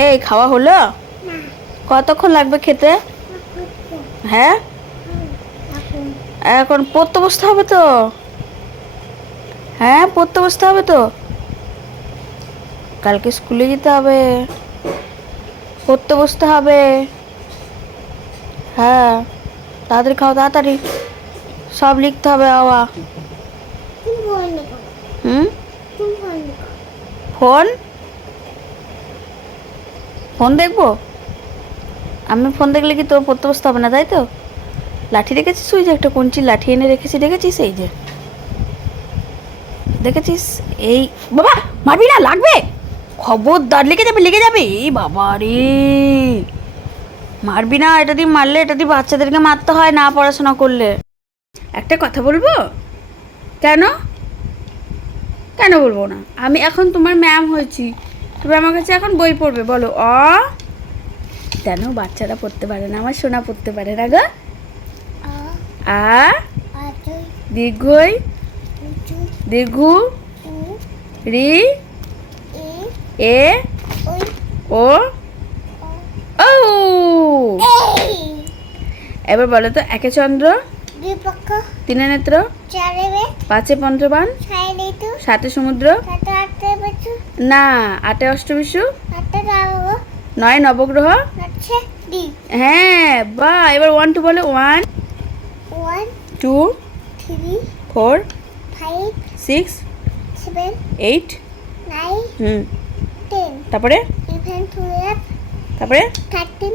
এই খাওয়া হলো? কতক্ষণ লাগবে খেতে? হ্যাঁ, এখন পড়তে বসতে হবে তো। হ্যাঁ, পড়তে বসতে হবে তো, কালকে স্কুলে যেতে হবে, পড়তে বসতে হবে। হ্যাঁ, তাড়াতাড়ি খাও, তাড়াতাড়ি সব লিখতে হবে বাবা। হুম, ফোন ফোন দেখবো? আমি ফোন দেখলে কি তোর পড়তে বসতে হবে না, তাই তো? লাঠি দেখেছিস? ওই যে একটা কঞ্চির লাঠি এনে রেখেছি, দেখেছিস? এই যে দেখেছিস? এই বাবা, মারবি না, লাগবে, খবরদার, লেগে যাবে, লেগে যাবে। এই বাবা রে, মারবি না, এটা দিয়ে মারলে, এটা দিয়ে বাচ্চাদেরকে মারতে হয় না পড়াশোনা করলে। একটা কথা বলবো? কেন? কেন বলবো না? আমি এখন তোমার ম্যাম হয়েছি, তুমি আমার কাছে এখন বই পড়বে। বলো অ। কেন বাচ্চারা পড়তে পারে না? আমার সোনা পড়তে পারে না গো। আ, দীর্ঘই, দীর্ঘ, রি, এ, ও, ও। এবার বলো তো, একে চন্দ্র, তিনে নেত্র, পাঁচে পঞ্চবান, সাতে সমুদ্র, না, আটে অষ্টবিশু, নয় নবগ্রহ। হ্যাঁ, বা এবার 1 2 বলো। 1 2 4 6 8 তারপরে তারপরে 15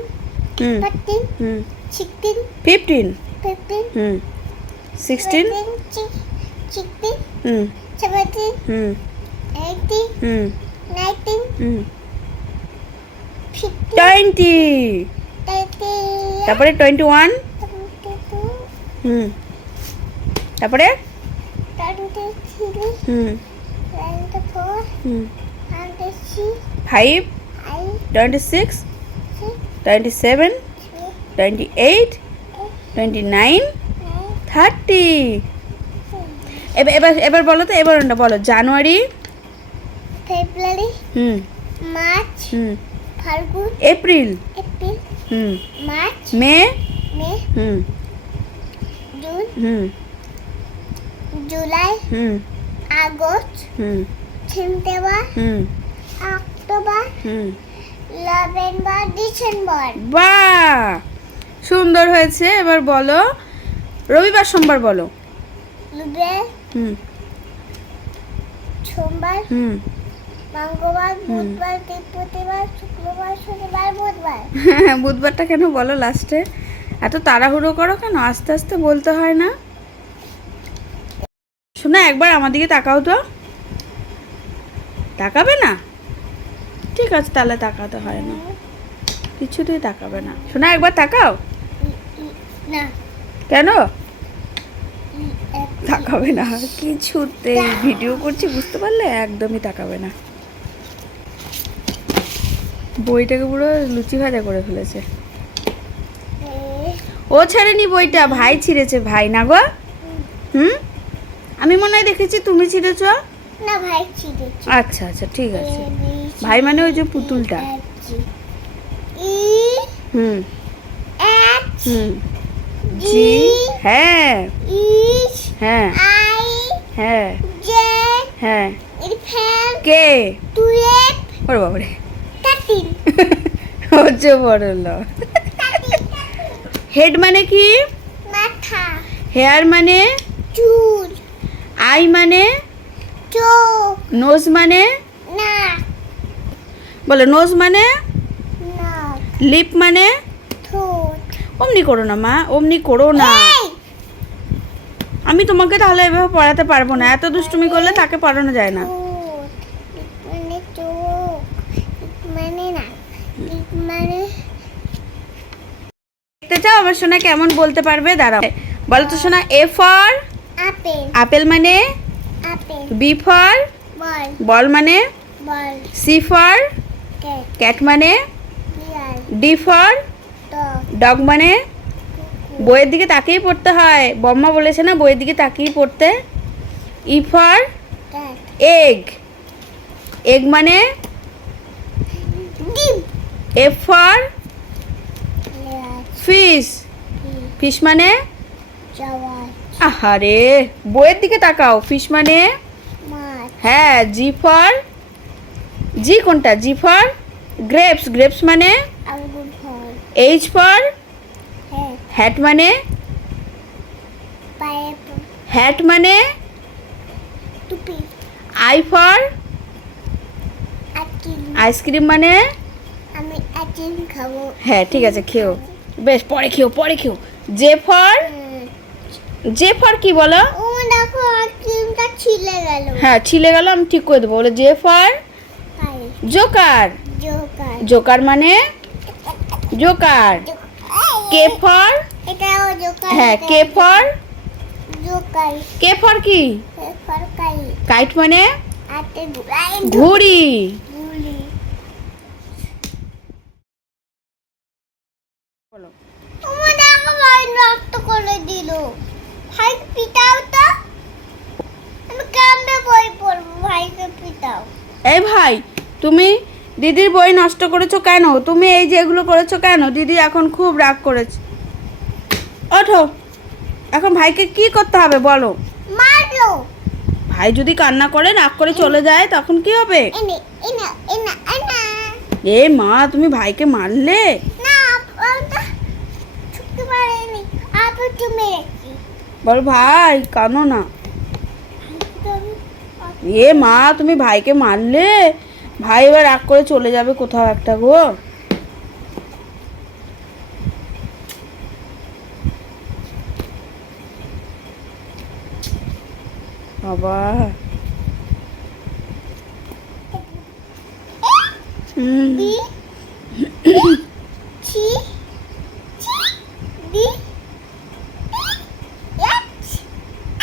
16 20 তারপরে 21 তারপরে 5 26 27 28 29 30। এবার এবার এবার বলো তো, এবার বলো। January, February, March, Falgun, April, March, May, June, July, August, September, October, November, December. বাহ, সুন্দর হয়েছে। এবার বলো রবিবার সোমবার বলো। রবিবার, সোমবার, মঙ্গলবার, বুধবার, বৃহস্পতিবার, শুক্রবার, শনিবার, বুধবার। বুধবারটা কেন বলো লাস্টে? এত তাড়াহুড়ো করো কেন? আস্তে আস্তে বলতে হয় না? শোনা, একবার আমার দিকে তাকাও তো। তাকাবে না? ঠিক আছে, তাহলে তাকাতে হয় না, কিছুতেই তাকাবে না। শোনা, একবার তাকাও। না। কেন তাকাবে না? কিছুতেই, ভিডিও করছি বুঝতে পারলে, একদমই তাকাবে না। বইটাকে পুরো লুচি ভাজা করে ফেলেছে। ও ছেড়েনি বইটা, ভাই ছিঁড়েছে। ভাই না গো? আমি মনে হয় দেখেছি তুমি ছিঁড়েছ। না, ভাই ছিঁড়েছে। আচ্ছা আচ্ছা, ঠিক আছে। ভাই মানে ওই যে পুতুলটা। জি, হ্যাঁ হ্যাঁ হ্যাঁ হ্যাঁ। কে? ওরে বাবারে, হচ্ছে বড় ল। হেড মানে কি? মাথা। হেয়ার মানে? চুল। আই মানে? চোখ। নোজ মানে? না। বলো, নোজ মানে? নাক। লিপ মানে? ঠোঁট। অমনি করো না মা, অমনি করো না। আমি তোমাকে তাহলে এভাবে পড়াতে পারবো না, এত দুষ্টুমি করলে তাকে পড়ানো যায় না। মানে চোখ, মানে না, মানে। দেখতে চাও আমার সোনা কেমন বলতে পারবে? দাঁড়াও, বলো তো সোনা। A for apple. আপেল মানে? Apple. B for ball. Ball মানে? Ball. C for cat. Cat মানে? বিড়াল। D for dog. ডগ মানে? বইয়ের দিকে তাকিয়ে পড়তে হয়, বম্মা বলেছে না বইয়ের দিকে তাকিয়ে পড়তে। E for cat. Egg. Egg মানে? ডিম। F for layer fish, fish মানে জাওয়াজ আহারে বইয়ের দিকে তাকাও, ফিশ মানে মাছ হ্যাঁ। জি ফর জি কোনটা? জি ফর গ্রেপস, গ্রেপস মানে আঙ্গুর ফল এইচ ফর হ্যাঁ হ্যাট মানে পাইপ হ্যাট মানে টুপি আই ফর আইসক্রিম আইসক্রিম মানে আমি আইসক্রিম খাবো হ্যাঁ ঠিক আছে খেও, বেশ পরে খেও পরে খেও। জে ফর জে ফর কি বলো? ও দেখো আইসক্রিমটা ছিলে গেল হ্যাঁ ছিলে গেল, আমি ঠিক করে দেবো। বলে J for pipe Joker, Joker Joker মানে জোকার। কে ফর এটাও জোকার হ্যাঁ K for Joker K for কি? ফরকাই কাইট মানে আতে গুলাই ঘুড়ি। গুলি বলো ও দেখো ভাই নষ্ট করে দিল ভাই পিটাও তো আমি কামে বই পড়বো ভাইকে পিটাও এই ভাই, তুমি দিদির বই নষ্ট করেছো কেন? তুমি এই যে এগুলো করেছো কেন? দিদি এখন খুব রাগ করেছে। ওঠো, এখন ভাইকে কি করতে হবে বলো? মারলো ভাই যদি কান্না করে রাগ করে চলে যায় তখন কি হবে? এনে এনা এনা এনা এ মা, তুমি ভাইকে মারলে? না ওটা ছুটতে পারেনি আপু তুমি রেখি বল ভাই কানো না। এ মা, তুমি ভাইকে মারলে? ভাই এবার রাগ করে চলে যাবে কোথাও একটা গো। বাবা হুম B C C B H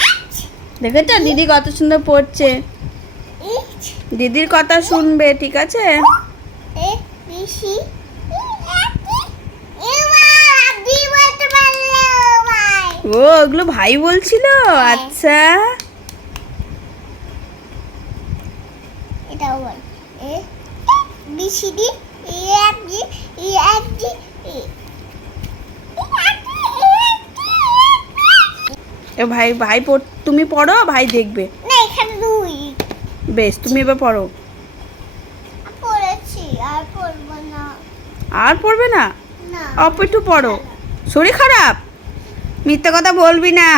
H দেখেছো দিদি কত সুন্দর পড়ছে। এইচ দিদির কথা শুনবে, ঠিক আছে? এ বি সি ও ওগুলো ভাই বলছিল, আচ্ছা। এটাও বল A B C D E F G E F G এ ভাই ভাই তুমি পড়ো, ভাই দেখবে। না এখানে দুই বেশ, তুমি এবার পড়ো। পড়েছি আর পড়বো না আর পড়বে না? না অল্প একটু পড়ো। শরীর খারাপ? মিথ্যে কথা বলবি না।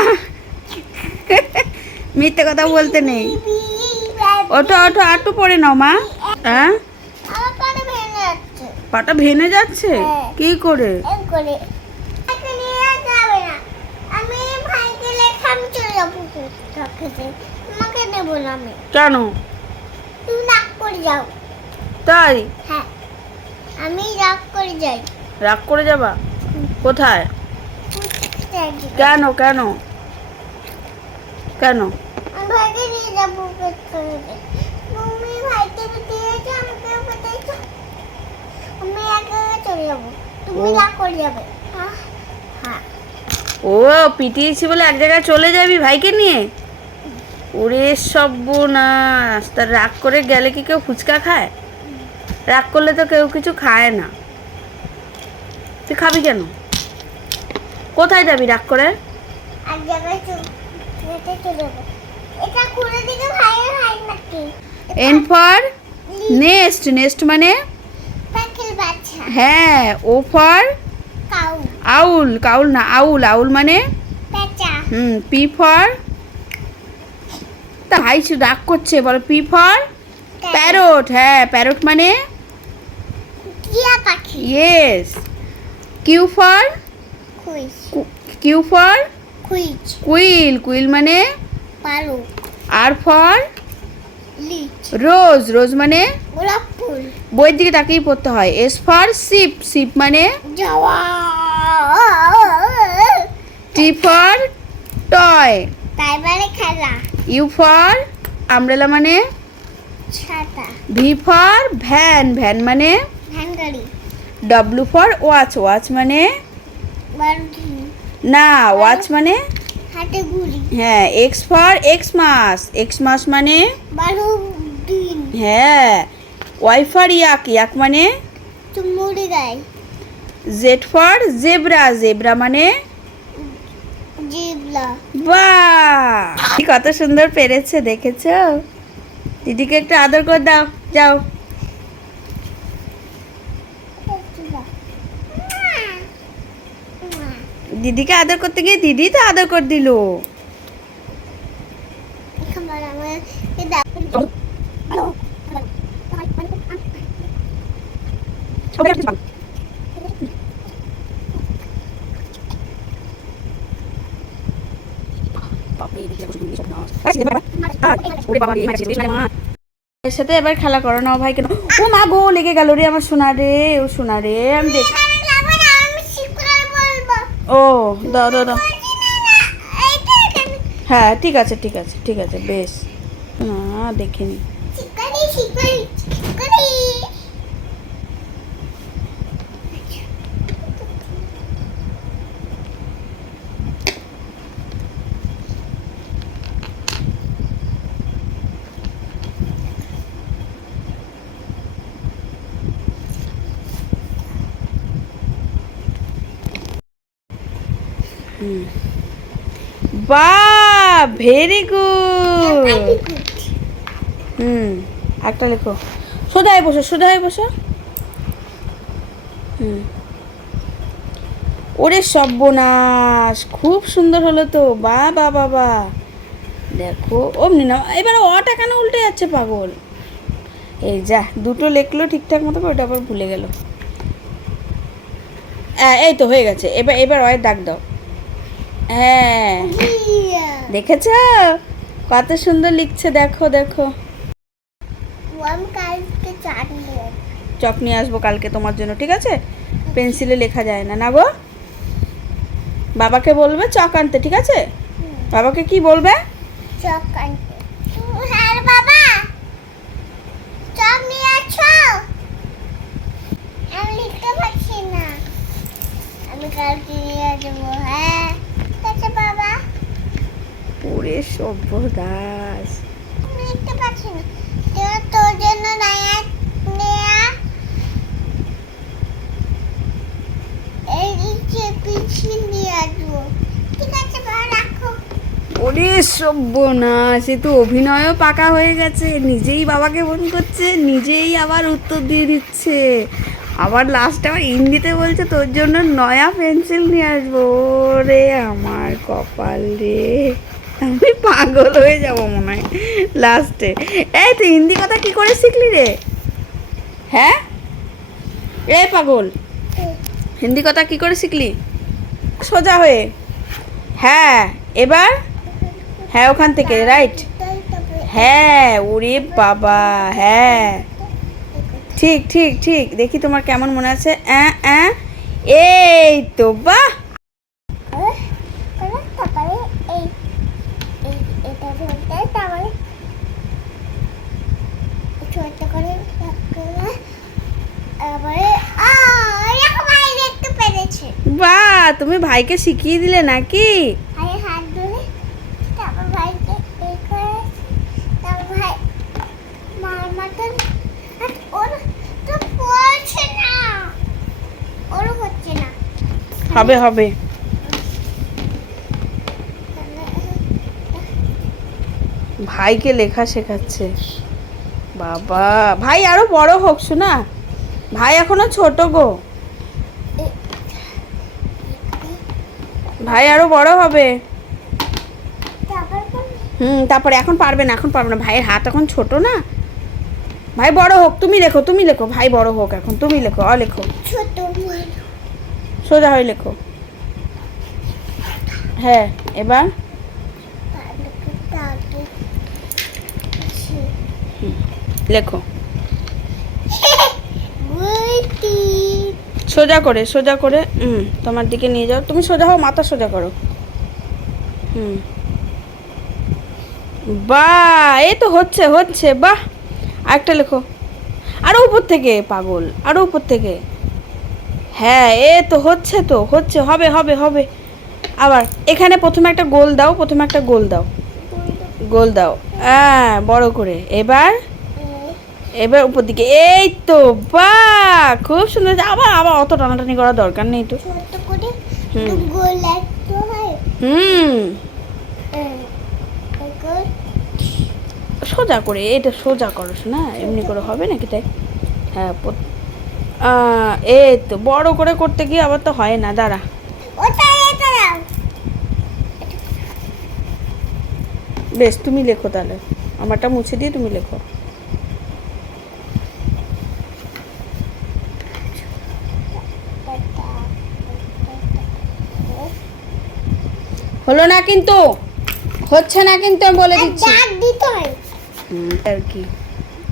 মিথ্যে কথা বলতে নেই। ওঠো ওঠো, আর একটু পড়ে নাও মা। হ্যাঁ আমার পাটা ভেঙে যাচ্ছে পাটা ভেঙে যাচ্ছে? হ্যাঁ। কি করে? এম করে ভাইকে নিয়ে যাবে না আমি ভাইকে লেখা আমি চলে যাবো খেতে তোমাকে নেবো না আমি কেন? তুমি রাগ করে যাও তাই? হ্যাঁ আমি রাগ করে যাই রাগ করে যাবা? কোথায়? কেন কেন কেন? আমি ভাইকে নিয়ে যাবো খেতে তুমি ভাইকে দিয়েছো আমাকে পেতেছো আমি একা একা চলে যাবো তুমি ও। রাগ করে যাবে হ্যাঁ ও পিটিয়েছি বলে এক জায়গায় চলে যাবি ভাইকে নিয়ে? ওরে সর্বনাশ, তা রাগ করে গেলে কি কেউ ফুচকা খায়? রাগ করলে তো কেউ কিছু খায় না। তুই খাবি কেন? কোথায় যাবি রাগ করে? এক জায়গায় যেতে চলে যাবো এটা খুলে দিকে ভাইয়ের হাই নাকি এন ফর নেস্ট, নেস্ট মানে পাখির বাচ্চা হ্যাঁ। O for cow owl, cowl না আউল, আউল মানে পেঁচা পি ফর তা ভাই রাগ করছে, বলো পি ফর প্যারট। হ্যাঁ প্যারট মানে টিয়া পাখি yes. Q for quiz Q for quiz quill, quill মানে পালু আর ফর লিচ রোজ, রোজ মানে গোলাপ ফুল বইয়ের দিকে তাকিয়ে পড়তে হয়। এস ফর শিপ, শিপ মানে যাওয়া টি ফর টয়, তাই মানে খেলা ইউ ফর আমব্রেলা মানে ছাতা ভি ফর ভ্যান, ভ্যান মানে ভ্যান গাড়ি ডব্লিউ ফর ওয়াচ, ওয়াচ মানে বারুদি না ওয়াচ মানে হাতে ঘুরি হ্যাঁ। X for Xmas, Xmas মানে বারুদিন হ্যাঁ। ওয়াই ফর ইয়াক, ইয়াক মানে চুমুড়ি গায় জেড ফর জেব্রা, জেব্রা মানে জিবলা। বাহ, কত সুন্দর পেরেছে, দেখেছো? দিদিকে একটু আদর করে দাও, যাও। দিদিকে আদর করতে গিয়ে দিদি তো আদর করে দিল। খাবার আমার এই দেখো এর সাথে এবার খেলা করো না ভাই, কেন? ও মা গো, লেগে গেল রে আমার সোনা রে, ও সোনা রে, আমি দেখ। আমি শিকার বলবো। ও দাও দাও দাও। এইটা এখানে হ্যাঁ ঠিক আছে ঠিক আছে ঠিক আছে, বেশ। না দেখিনি। শিকারি শিকারি শিকারি। বাহ, ভেরি গুড। একটা লেখো, সোজায় বসো, সোজায় বসো। ওরে সর্বনাশ, খুব সুন্দর হলো তো, বা বা বাবা। দেখো অমনি না, এবার অটা কেন উল্টে যাচ্ছে পাগল? এই যা, দুটো লেখলো ঠিকঠাক মতো, ওটা আবার ভুলে গেল। এই তো হয়ে গেছে, এবার এবার অয়ের দাগ দাও। হ্যাঁ দেখেছ কত সুন্দর লিখছে, দেখো দেখো। আমি কালকে চাটনি চক নিয়ে আসবো কালকে তোমার জন্য, ঠিক আছে? পেন্সিলে লেখা যায় না, না গো। বাবাকে বলবে চক আনতে, ঠিক আছে? বাবাকে কি বলবে? চক আনতে। হ্যাঁ বাবা, চক নিয়ে আসো। আমি লিখতে পারছি না, আমি কালকে নিয়ে আসবো। হ্যাঁ ঠিক আছে বাবা। ওরে সর্বদাস, আমি লিখতে পারছি না, তোর জন্য নয়া নেয়া এই যে পিছিয়ে নিয়ে আসবো, ঠিক আছে বাবা, রাখো। ওরে সর্বনাশ, এ তো অভিনয়ও পাকা হয়ে গেছে, নিজেই বাবাকে ফোন করছে, নিজেই আবার উত্তর দিয়ে দিচ্ছে, আবার লাস্টে আবার হিন্দিতে বলছে তোর জন্য নয়া পেন্সিল নিয়ে আসবো। রে আমার কপাল রে, আমি পাগল হয়ে যাব মনে হয় লাস্টে। এই তুই হিন্দি কথা কি করে শিখলি রে? হ্যাঁ এ পাগল, হিন্দি কথা কি করে শিখলি? সোজা হয়ে, হ্যাঁ এবার, হ্যাঁ ওখান থেকে, রাইট, হ্যাঁ ওরে বাবা, হ্যাঁ ঠিক ঠিক ঠিক। দেখি তোমার কেমন মনে আছে। এই তো, বাহ। তারপরে এই এটা ধরতে, তারপরে ছোট করে তারপরে ভাই দেখতে পেরেছে। বাহ, তুমি ভাইকে শিখিয়ে দিলে নাকি? ভাইয়ের হাত ধরে তারপর ভাইকে এই করে, তারপর ভাই মার মাথা, ওর তো পড়ছে না, ওর হচ্ছে না। হবে হবে। ভাইকে লেখা শেখাচ্ছে। বাবা, ভাই আরো বড় হোক শোনা, ভাই এখনো ছোট গো, ভাই আরো বড় হবে। তারপরে এখন পারবে না, এখন পারবে না, ভাইয়ের হাত এখন ছোট না, ভাই বড় হোক, তুমি লেখো তুমি লেখো, ভাই বড় হোক, এখন তুমি লেখো, লেখো ছোট সোজা হয়ে লেখো। হ্যাঁ এবার লেখো, সোজা করে সোজা করে। তোমার দিকে নিয়ে যাও, তুমি সোজা হও, মাথা সোজা করো। বাহ, এই তো হচ্ছে হচ্ছে, বাহ। আরেকটা লেখো, আরো উপর থেকে পাগল, আরো উপর থেকে। হ্যাঁ এ তো হচ্ছে, তো হচ্ছে, হবে হবে হবে। আবার এখানে প্রথমে একটা গোল দাও, প্রথমে একটা গোল দাও, গোল দাও, হ্যাঁ বড় করে। এবার এবার উপর দিকে, এই তো বাহ, খুব সুন্দর। আবার আবার অত টানাটানি করার দরকার নেই তো। ছোট করে হুম। গোল একটু হয় হুম, এখন সোজা করে, এটা সোজা করো না, এমনি করে হবে নাকি তাই? হ্যাঁ, এই তো বড় করে করতে গিয়ে আবার তো হয় না, দাঁড়া। ওটা এটা দাও বেশ, তুমি লেখো তাহলে, আমারটা মুছে দিয়ে তুমি লেখো। হলো না কিন্তু, হচ্ছে না কিন্তু, আমি বলে দিচ্ছি। দাগ দিতে হয় আর কি,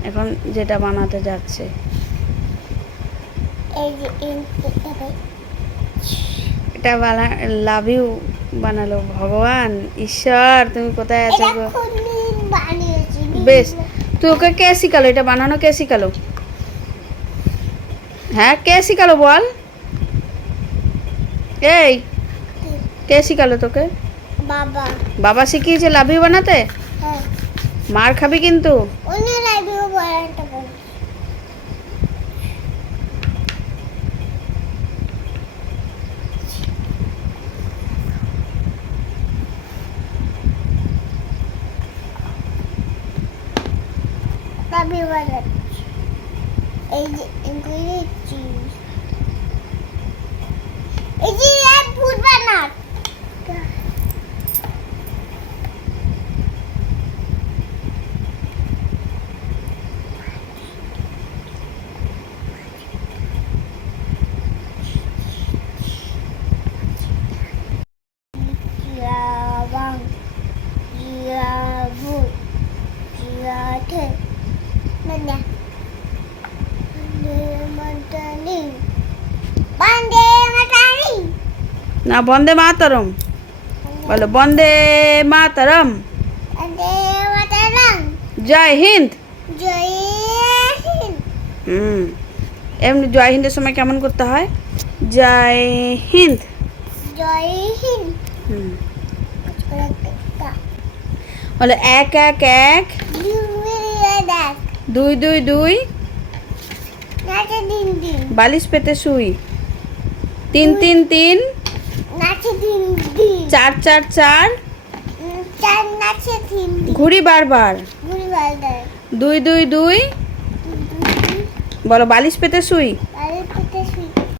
এখন যেটা বানাতে যাচ্ছে, এই যে এটা এটা লাভ ইউ বানালো। ভগবান ঈশ্বর, তুমি কোথায় আছো এটা গো? খুনি বানিয়েছি বেশ, তুই ওকে কে শিখালো এটা বানানো? কে শিখালো? হ্যাঁ, কে শিখালো বল? এই, কে শিখালো তোকে? বাবা বাবা শিখিয়েছে লাভ ইউ বানাতে? হ্যাঁ মার খাবি কিন্তু। উনি লাইব্রেরি বানাতে বলে লাইব্রেরি বানাতে এই যে ইংরেজি এই যে এক ভূত বানাত Jirawang, Jirawut, Jirathe, mana? Bande matani, না, বন্দে মাতরম বলো, বন্দে মাতরম। bande mataram, জয় হিন্দ। Jai Hind, হুম, এমনি জয় হিন্দের সময় কেমন করতে হয়? জয় হিন্দ। Jai Hind, হুম, বলো এক এক এক, Yumiyadak, দুই দুই দুই, Nacha din din, বালিশ পেতে শুই, তিন তিন তিন, Nacha din din, চার চার চার, Chan nacha din din, ঘুড়ি বারবার, Guri balda, দুই দুই দুই, বলো বালিশ পেতে শুই,